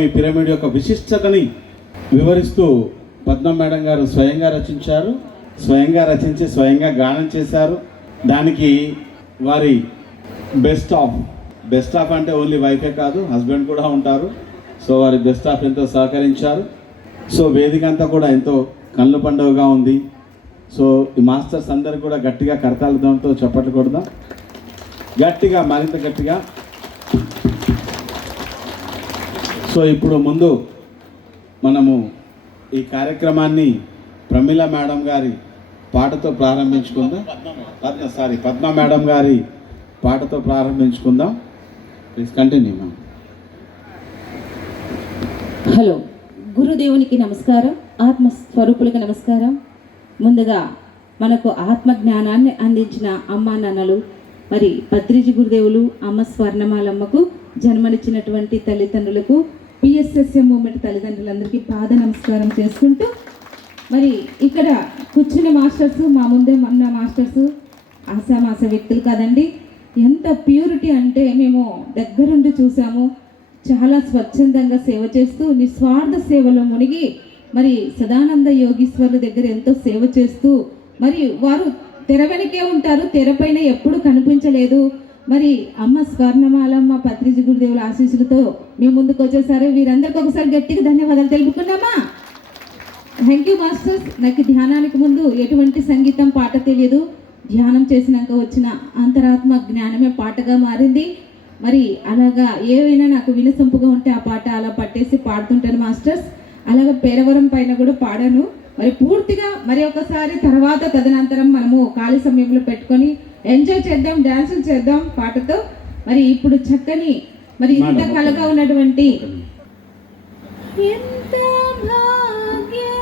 ఈ పిరమిడ్ యొక్క విశిష్టతని వివరిస్తూ పద్మం మేడం గారు స్వయంగా రచించారు. స్వయంగా రచించి స్వయంగా గానం చేశారు. దానికి వారి best of best of only only వైఫే కాదు హస్బెండ్ కూడా ఉంటారు. సో వారి బెస్ట్ ఆఫ్ ఎంతో సహకరించారు. సో వేదిక అంతా కూడా ఎంతో కళ్ళు పండుగగా ఉంది. సో ఈ మాస్టర్స్ అందరు కూడా గట్టిగా కరతాళంతో చప్పట్లు కొడదాం. గట్టిగా మరింత గట్టిగా సో ఇప్పుడు ముందు మనము ఈ కార్యక్రమాన్ని ప్రమీల మేడం గారి పాటతో ప్రారంభించుకుందాం. పద్మ సారీ పద్మ మేడం గారి పాటతో ప్రారంభించుకుందాం. ప్లీజ్ కంటిన్యూ మ్యామ్ హలో గురుదేవునికి నమస్కారం ఆత్మ స్వరూపులకు నమస్కారం. ముందుగా మనకు ఆత్మ జ్ఞానాన్ని అందించిన అమ్మ నాన్నలు మరి పత్రిజి గురుదేవులు అమ్మ స్వర్ణమాలమ్మకు జన్మనిచ్చినటువంటి తల్లిదండ్రులకు పిఎస్ఎస్ఎం మూమెంట్ తల్లిదండ్రులందరికీ పాద నమస్కారం చేసుకుంటూ మరి ఇక్కడ కూర్చున్న మాస్టర్స్ మా ముందే ఉన్న మాస్టర్స్ ఆశామాస వ్యక్తులు కాదండి. ఎంత ప్యూరిటీ అంటే మేము దగ్గరుండి చూసాము చాలా స్వచ్ఛందంగా సేవ చేస్తూ నిస్వార్థ సేవలో మునిగి మరి సదానంద యోగీశ్వర్ల దగ్గర ఎంతో సేవ చేస్తూ మరి వారు తెర వెనకే ఉంటారు తెరపైన ఎప్పుడు కనిపించలేదు. మరి అమ్మ స్వర్ణమాలమ్మ పత్రిజి గురుదేవుల ఆశీస్సులతో మీ ముందుకు వచ్చేసారు. వీరందరికీ ఒకసారి గట్టిగా ధన్యవాదాలు తెలుపుకున్నామా థ్యాంక్ యూ మాస్టర్స్ నాకు ధ్యానానికి ముందు ఎటువంటి సంగీతం పాట తెలియదు. ధ్యానం చేసినాక వచ్చిన అంతరాత్మ జ్ఞానమే పాటగా మారింది. మరి అలాగా ఏవైనా నాకు వినసొంపుగా ఉంటే ఆ పాట అలా పట్టేసి పాడుతుంటాను మాస్టర్స్ అలాగే పేరవరం పైన కూడా పాడాను. మరి పూర్తిగా మరి ఒకసారి తర్వాత తదనంతరం మనము ఖాళీ సమయంలో పెట్టుకొని ఎంజాయ్ చేద్దాం డ్యాన్సులు చేద్దాం పాటతో. మరి ఇప్పుడు చక్కని మరి ఇంత కలగా ఉన్నటువంటి ఎంత భాగ్యము